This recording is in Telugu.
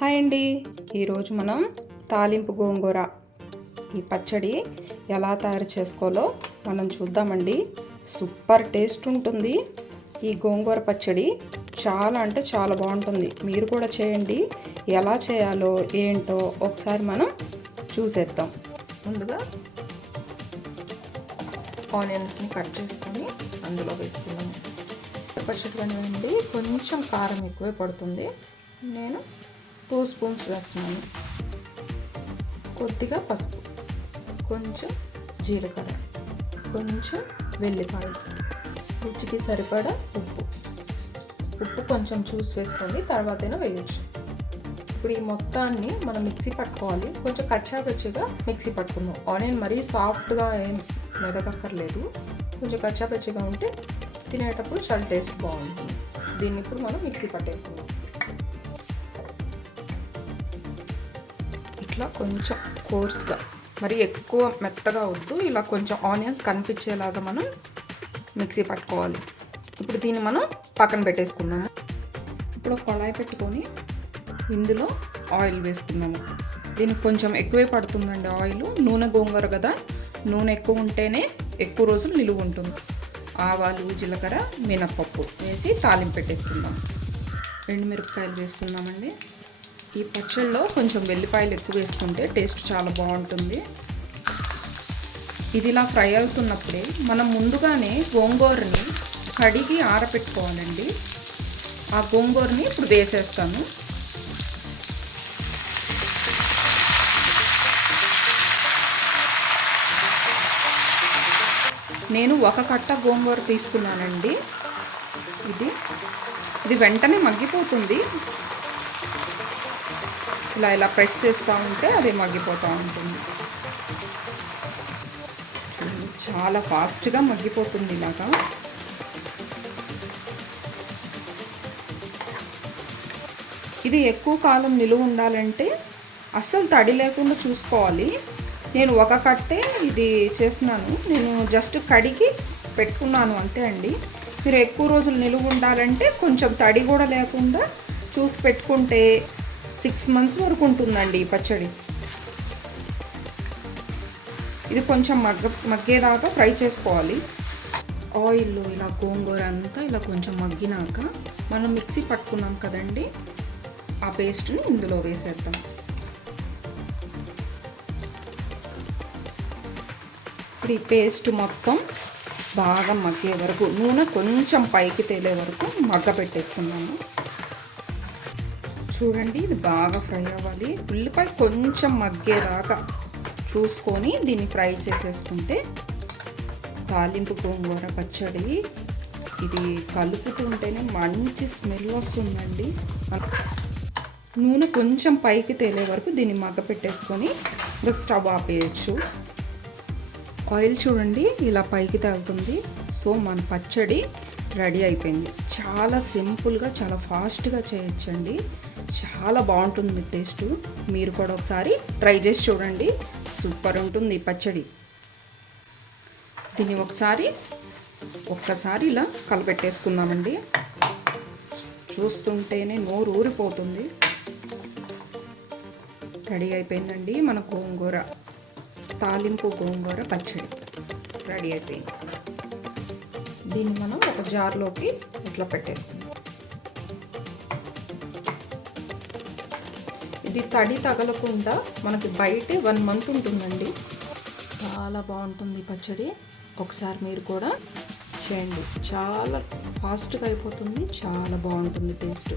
హాయ్ అండి. ఈరోజు మనం తాలింపు గోంగూర. ఈ పచ్చడి ఎలా తయారు చేసుకోవాలో మనం చూద్దామండి. సూపర్ టేస్ట్ ఉంటుంది. ఈ గోంగూర పచ్చడి చాలా అంటే చాలా బాగుంటుంది. మీరు కూడా చేయండి. ఎలా చేయాలో ఏంటో ఒకసారి మనం చూసేద్దాం. ముందుగా ఆనియన్స్ని కట్ చేసుకొని అందులో వేసుకున్నాము పచ్చడి కొంచెం కారం ఎక్కువే పడుతుంది. నేను టూ స్పూన్స్ రసం. కొద్దిగా పసుపు. కొంచెం జీలకర్ర. కొంచెం వెల్లిపాయ. రుచికి సరిపడా ఉప్పు. ఉప్పు కొంచెం చూసి వేసుకోండి తర్వాతైనా వేయచ్చు. ఇప్పుడు ఈ మొత్తాన్ని మనం మిక్సీ పట్టుకోవాలి. కొంచెం కచ్చాపచ్చిగా మిక్సీ పట్టుకుందాం. ఆనియన్ మరీ సాఫ్ట్గా ఏం మెదగక్కర్లేదు కొంచెం కచ్చాపచ్చిగా ఉంటే తినేటప్పుడు చాలా టేస్ట్ బాగుంటుంది. దీన్ని ఇప్పుడు మనం మిక్సీ పట్టేసుకుందాం. ఇట్లా కొంచెం కోర్స్గా. మరి ఎక్కువ మెత్తగా వద్దు ఇలా కొంచెం ఆనియన్స్ కనిపించేలాగా మనం మిక్సీ పట్టుకోవాలి. ఇప్పుడు దీన్ని మనం పక్కన పెట్టేసుకుందాము. ఇప్పుడు కళాయి పెట్టుకొని ఇందులో ఆయిల్ వేసుకుందాము. దీనికి కొంచెం ఎక్కువే పడుతుందండి ఆయిల్. నూనె గోంగూర కదా నూనె ఎక్కువ ఉంటేనే ఎక్కువ రోజులు నిలువ ఉంటుంది. ఆవాలు జీలకర్ర మినప్పప్పు వేసి తాలింపు పెట్టేసుకుందాం. మిరపకాయలు వేసుకుందామండి. ఈ పచ్చళ్ళలో కొంచెం వెల్లిపాయలు ఎక్కువ వేసుకుంటే టేస్ట్ చాలా బాగుంటుంది. ఇది ఇలా ఫ్రై అవుతున్నప్పుడే మనం ముందుగానే గోంగూరని కడిగి ఆరపెట్టుకోవాలండి. ఆ గోంగూరని ఇప్పుడు వేసేస్తాను. నేను ఒక కట్ట గోంగూర తీసుకున్నానండి. ఇది ఇది వెంటనే మగ్గిపోతుంది. ఇలా ఇలా ప్రెస్ చేస్తూ ఉంటే అది మగ్గిపోతూ ఉంటుంది. చాలా ఫాస్ట్గా మగ్గిపోతుంది ఇలాగా. ఇది ఎక్కువ కాలం నిలువ ఉండాలంటే అస్సలు తడి లేకుండా చూసుకోవాలి. నేను ఒక కట్టే ఇది చేసినాను. నేను జస్ట్ కడిగి పెట్టుకున్నాను అంతే అండి. మీరు ఎక్కువ రోజులు నిలువ ఉండాలంటే కొంచెం తడి కూడా లేకుండా చూసి పెట్టుకుంటే సిక్స్ మంత్స్ వరకు ఉంటుందండి ఈ పచ్చడి. ఇది కొంచెం మగ్గ మగ్గేదాకా ఫ్రై చేసుకోవాలి. ఆయిల్లో ఇలా గోంగూర అంతా ఇలా కొంచెం మగ్గినాక మనం మిక్సీ పట్టుకున్నాం కదండి ఆ పేస్ట్ని ఇందులో వేసేద్దాం. ఇప్పుడు ఈ పేస్ట్ మొత్తం బాగా మగ్గే వరకు నూనె కొంచెం పైకి తేలే వరకు మగ్గ పెట్టేసుకున్నాము చూడండి ఇది బాగా ఫ్రై అవ్వాలి. ఉల్లిపాయ కొంచెం మగ్గేదాకా చూసుకొని దీన్ని ఫ్రై చేసేసుకుంటే తాలింపు గోంగూర పచ్చడి ఇది కలుపుతుంటేనే మంచి స్మెల్ వస్తుందండి. నూనె కొంచెం పైకి తేలే వరకు దీన్ని మగ్గ పెట్టేసుకొని ఇంకా స్టవ్ ఆపేయచ్చు. ఆయిల్ చూడండి ఇలా పైకి తగ్గుతుంది సో మన పచ్చడి రెడీ అయిపోయింది. చాలా సింపుల్గా చాలా ఫాస్ట్గా చేయొచ్చండి. చాలా బాగుంటుంది టేస్ట్. మీరు కూడా ఒకసారి ట్రై చేసి చూడండి. సూపర్ ఉంటుంది పచ్చడి. దీన్ని ఒకసారి ఒక్కసారి ఇలా కలపెట్టేసుకుందామండి. చూస్తుంటేనే నోరు ఊరిపోతుంది. రెడీ అయిపోయిందండి మన గోంగూర తాలింపు గోంగూర పచ్చడి. రెడీ అయిపోయింది. దీన్ని మనం ఒక జార్లోకి ఇట్లా పెట్టేసుకుందాం. ఇది తడి తగలకుండా మనకి బయటే వన్ మంత్ ఉంటుందండి. చాలా బాగుంటుంది పచ్చడి. ఒకసారి మీరు కూడా చేయండి. చాలా ఫాస్ట్గా అయిపోతుంది. చాలా బాగుంటుంది టేస్ట్.